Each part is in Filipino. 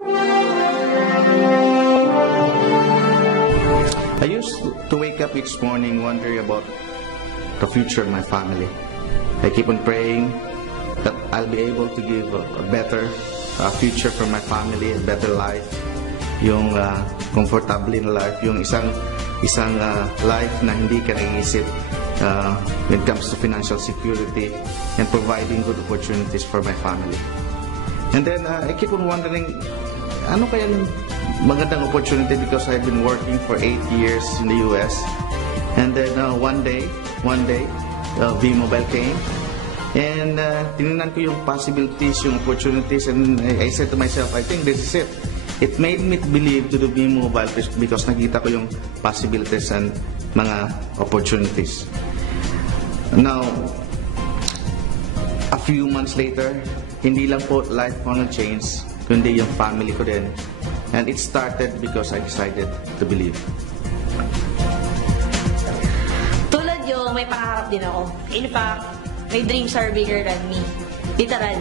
I used to wake up each morning wondering about the future of my family. I keep on praying that I'll be able to give a better future for my family, a better life, yung comfortable na life, yung isang life na hindi ka nag-iisip when it comes to financial security and providing good opportunities for my family. And then I keep on wondering, ano kayang magandang opportunity, because I've been working for 8 years in the US. And then one day, V-Mobile came. And tinignan ko yung possibilities, yung opportunities, and I said to myself, I think this is it. It made me believe to do V-Mobile because nakita ko yung possibilities and mga opportunities. Now, a few months later, hindi lang po life ko nag-change, kundi yung family ko din. And it started because I decided to believe. Tulad yung may pangarap din ako. In fact, my dreams are bigger than me. Literal.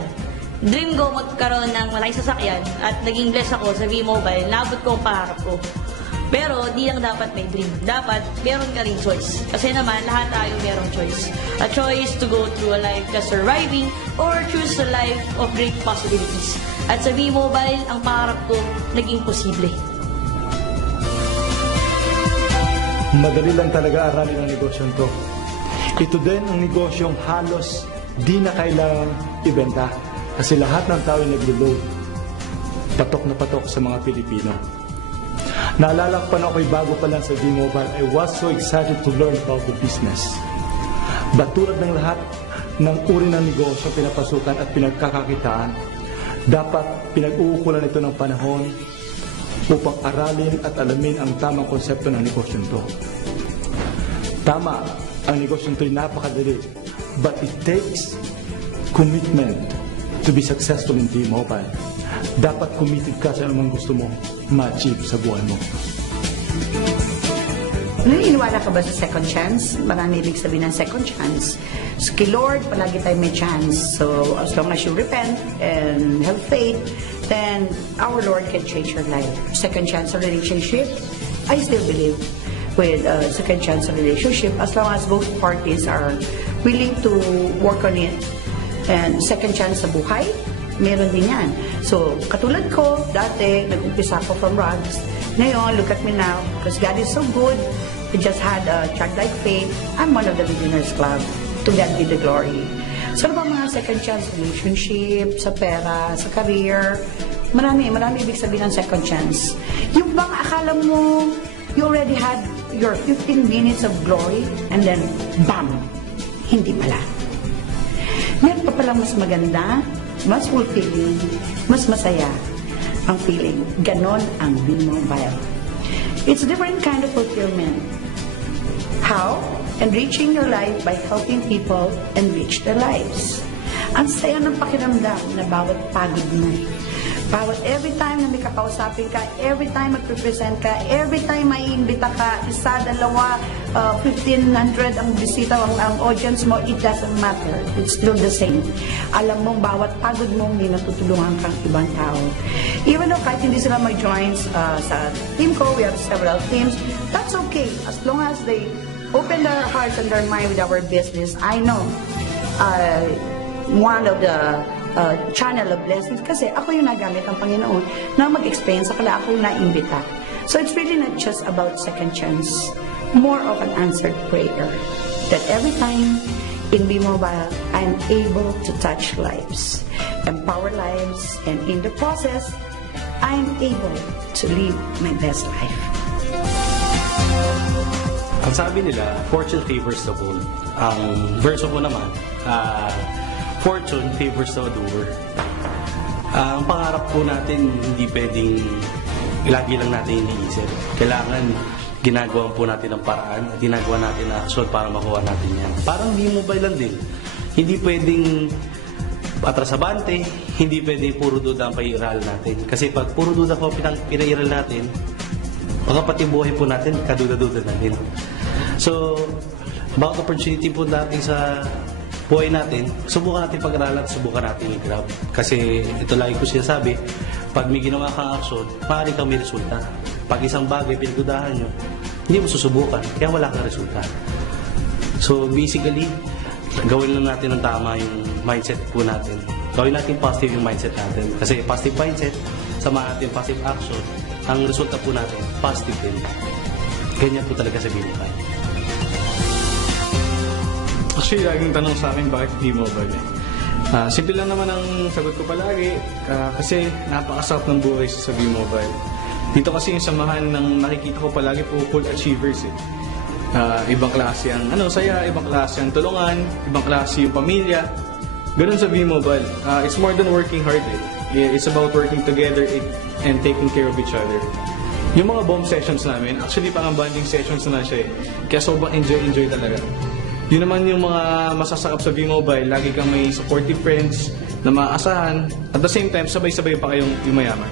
Dream ko magkaroon ng malaking sasakyan at naging blessed ako sa V-Mobile. Naabot ko ang pangarap ko. Pero di lang dapat may dream. Dapat meron ka rin choice. Kasi naman, lahat tayo merong choice. A choice to go through a life just surviving or choose a life of great possibilities. At sa V-Mobile, ang pangarap ko naging posible. Madali lang talaga aralin ang negosyong to. Ito din ang negosyong halos di na kailangang ibenta. Kasi lahat ng tao ay naglo-load. Patok na patok sa mga Pilipino. Naalala ko pa na ako'y bago pa lang sa V-Mobile, I was so excited to learn about the business. But tulad ng lahat ng uri ng negosyo pinapasukan at pinagkakakitaan, dapat pinag-uukulan ito ng panahon upang aralin at alamin ang tamang konsepto ng negosyong to. Tama, ang negosyong to ay napakadali, but it takes commitment to be successful in V-Mobile. Dapat committed ka sa anumang gusto mo ma-achieve sa buhay mo. Naniniwala ka ba sa second chance? Marami ibig sabihin ng second chance. So, kay Lord, palagi tayo may chance. So, as long as you repent and have faith, then our Lord can change your life. Second chance relationship, I still believe with second chance relationship as long as both parties are willing to work on it. And second chance sa buhay, meron din yan. So, katulad ko, dati, nag-umpisa ako from rags. Ngayon, look at me now, because God is so good. I just had a childlike faith. I'm one of the Millionaires Club. To God be the glory. So, ano ba mga second chance relationship, sa pera, sa career? Marami ibig sabihin ng second chance. Yung bang akala mo, you already had your 15 minutes of glory, and then, bam! Hindi pala. Meron pa palang mas maganda, mas fulfilling, mas masaya ang feeling. Ganon ang V-Mobile. It's a different kind of fulfillment. How? Enriching your life by helping people enrich their lives. Ang saya ng pakiramdam na bawat pagod mo. Bawat every time na may kakausapin ka, every time mag-represent ka, every time may imbita ka, isa, dalawa, 1,500 ang bisita, ang audience mo, it doesn't matter. It's still the same. Alam mong bawat pagod mo, may natutulungan kang ibang tao. Even though kahit hindi sila mag-join sa team ko, we have several teams, that's okay. As long as they open their hearts and their mind with our business, I know one of the channel of blessings kasi ako yung nagamit ng Panginoon na mag-explain sa kanila, ako yung naimbita. So it's really not just about second chance, more of an answered prayer that every time in V-Mobile, I'm able to touch lives, empower lives, and in the process, I'm able to live my best life. Ang sabi nila, fortune favors the bold. Ang verso ko naman, fortune favors the doer. Ang pangarap po natin, hindi pwedeng lagi lang natin iniisip. Kailangan ginagawa po natin ang paraan at ginagawa natin ang action para makuha natin yan. Parang V-Mobile lang din. Hindi pwedeng atrasabante, hindi pwedeng puro duda ang pag-iiral natin. Kasi pag puro duda po pinag-iiral natin, baka pati buhay po natin, kaduda-duda na din. So, about opportunity po natin sa buhay natin, subukan natin pag-aralan at subukan natin i-grab. Kasi ito lagi ko sinasabi, Pag may ginawa kang aksyon, maaari kang may resulta. Pag isang bagay pinagdudahan nyo, hindi mo susubukan, kaya wala kang resulta. So basically, gawin lang natin ng tama yung mindset po natin. Gawin natin positive yung mindset natin. Kasi positive mindset, sama natin positive action, ang resulta po natin, positive din. Ganyan po talaga sabihin mo tayo. Actually, laging tanong sa akin bakit V-Mobile eh. Simple lang naman ang sagot ko palagi kasi napakasarap ng buhay sa V-Mobile. Dito kasi yung samahan ng nakikita ko palagi po full achievers eh. Ibang klase ang saya, ibang klase ang tulungan, ibang klase yung pamilya. Ganun sa V-Mobile. It's more than working hard eh. It's about working together and taking care of each other. Yung mga bomb sessions namin, actually parang bonding sessions na siya eh. Kaya sobrang enjoy talaga. Yun naman yung mga masasakap sa V-Mobile, lagi kang may supportive friends na maaasahan. At the same time, sabay-sabay pa kayong yumayaman.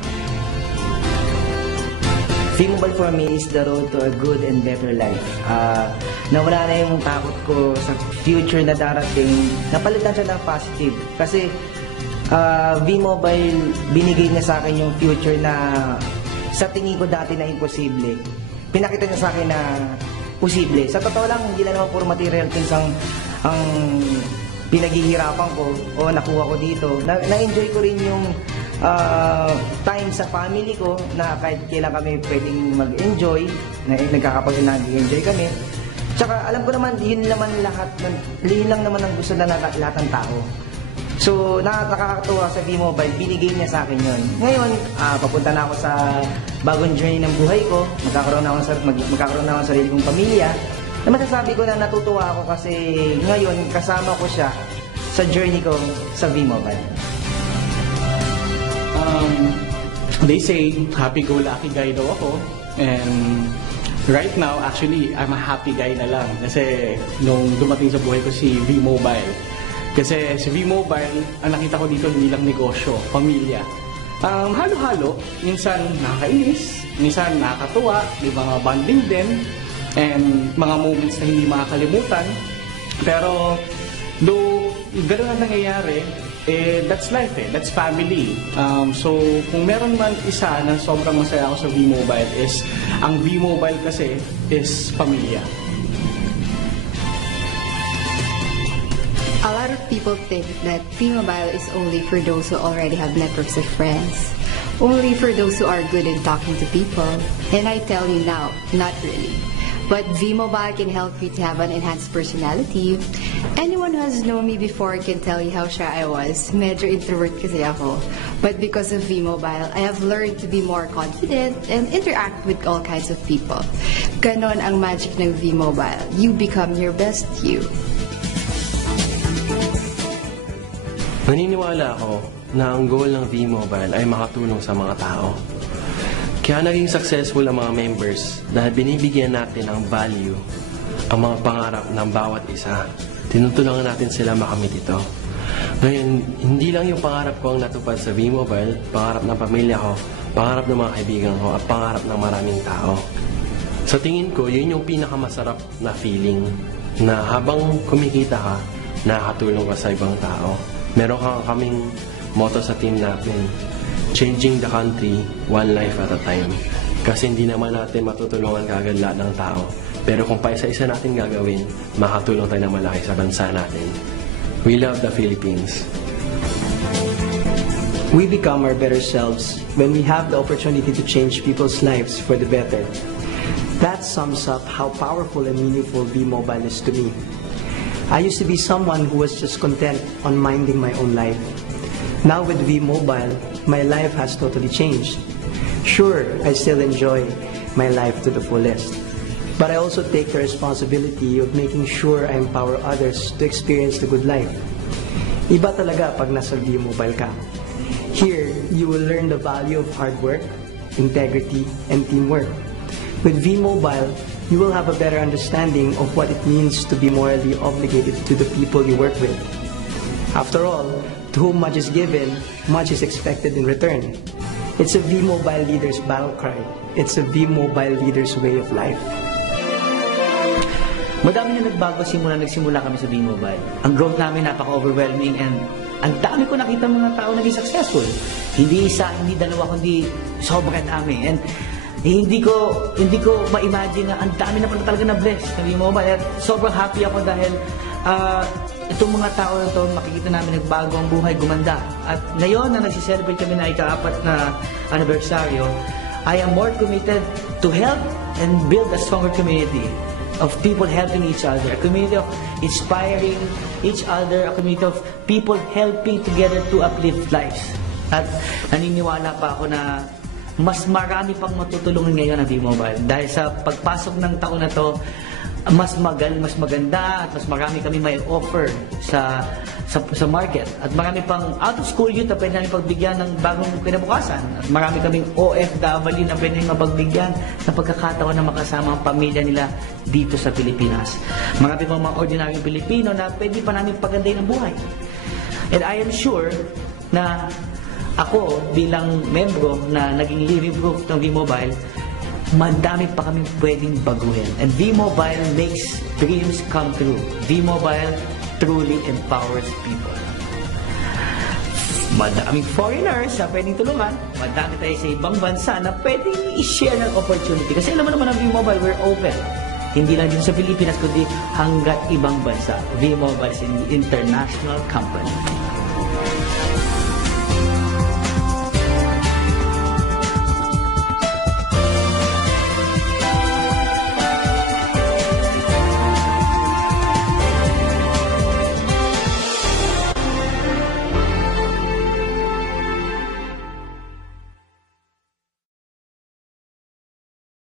V-Mobile for me is the road to a good and better life. Nawala na yung takot ko sa future na darating. Napalitan siya ng positive. Kasi V-Mobile, binigay niya sa akin yung future na sa tingin ko dati na imposible. Pinakita niya sa akin na posible. Sa totoo lang, hindi lang naman puro material things ang pinaghihirapan ko o nakuha ko dito. Na-enjoy ko rin yung time sa family ko na kahit kailan kami pwedeng mag-enjoy, nag-enjoy kami. Tsaka alam ko naman, yun lang naman ang gusto na lahat ng tao. So, nakakatuwa sa V-Mobile, binigay niya sa akin yun. Ngayon, papunta na ako sa bagong journey ng buhay ko, magkakaroon na ako ng sarili kong pamilya. Na masasabi ko na natutuwa ako kasi ngayon, kasama ko siya sa journey ko sa V-Mobile. They say, happy-go-lucky guy daw ako. And right now, actually, I'm a happy guy na lang. Kasi nung dumating sa buhay ko si V-Mobile. Kasi si V-Mobile, ang nakita ko dito hindi lang negosyo, pamilya. Halo-halo, minsan nakakainis, minsan nakakatuwa, may mga bonding din, and mga moments na hindi makakalimutan. Pero, though gano'n ang nangyayari, that's life that's family. So, kung meron man isa na sobrang masaya ako sa V-Mobile is, ang V-Mobile kasi is pamilya. A lot of people think that V-Mobile is only for those who already have networks of friends. Only for those who are good in talking to people. And I tell you now, not really. But V-Mobile can help you to have an enhanced personality. Anyone who has known me before can tell you how shy I was. Medyo introvert kasi ako. But because of V-Mobile, I have learned to be more confident and interact with all kinds of people. Ganon ang magic ng V-Mobile. You become your best you. Naniniwala ako na ang goal ng V-Mobile ay makatulong sa mga tao. Kaya naging successful ang mga members dahil binibigyan natin ng value ang mga pangarap ng bawat isa. Tinutulungan natin sila makamit ito. Ngayon, hindi lang yung pangarap ko ang natupad sa V-Mobile, pangarap ng pamilya ko, pangarap ng mga kaibigan ko, at pangarap ng maraming tao. Sa tingin ko, yun yung pinakamasarap na feeling na habang kumikita ka, nakakatulong ka sa ibang tao. Meron kaming motto sa team natin, changing the country, one life at a time. Kasi hindi naman natin matutulungan kagad lahat ng tao. Pero kung paisa-isa natin gagawin, makatulong tayo na malaki sa bansa natin. We love the Philippines. We become our better selves when we have the opportunity to change people's lives for the better. That sums up how powerful and meaningful V-Mobile is to me. I used to be someone who was just content on minding my own life. Now with V-Mobile, my life has totally changed. Sure, I still enjoy my life to the fullest. But I also take the responsibility of making sure I empower others to experience the good life. Iba talaga pag nasa V-Mobile ka. Here, you will learn the value of hard work, integrity, and teamwork. With V-Mobile, you will have a better understanding of what it means to be morally obligated to the people you work with. After all, to whom much is given, much is expected in return. It's a V-Mobile leader's battle cry. It's a V-Mobile leader's way of life. Madami na nagbago simula nagsimula kami sa V-Mobile. Ang growth namin napaka-overwhelming and ang dami ko nakita mga tao naging successful. Hindi isa, hindi dalawa, kundi sobrang dami. And hindi ko ma-imagine na ang dami na pala talaga na blessed ng V-Mobile. At sobrang happy ako dahil itong mga tao na ito, makikita namin nagbago ang buhay, gumanda. At ngayon na nagsiselebrate kami na ika-4 na anibersaryo, I am more committed to help and build a stronger community of people helping each other, a community of inspiring each other, a community of people helping together to uplift lives. At naniniwala pa ako na mas marami pang matutulungan ngayon ng V-Mobile dahil sa pagpasok ng taon na to, mas maganda at mas marami kami may offer sa market. At marami pang out-of-school youth na pwede namin pagbigyan ng bagong kinabukasan. At marami kaming OFW na pwede namin mapagbigyan ng pagkakataon na makasama ang pamilya nila dito sa Pilipinas. Marami pang mga ordinaryong Pilipino na pwede pa namin pagandahin ang buhay. And I am sure na ako bilang membro na naging living proof ng V-Mobile, madami pa kami pwedeng baguhin. And V-Mobile makes dreams come true. V-Mobile truly empowers people. Madaming foreigners na pwedeng tulungan. Madami tayo sa ibang bansa na pwedeng i-share ng opportunity. Kasi alam mo naman ang V-Mobile, we're open. Hindi lang din sa Pilipinas, kundi hanggat ibang bansa. V-Mobile is an international company.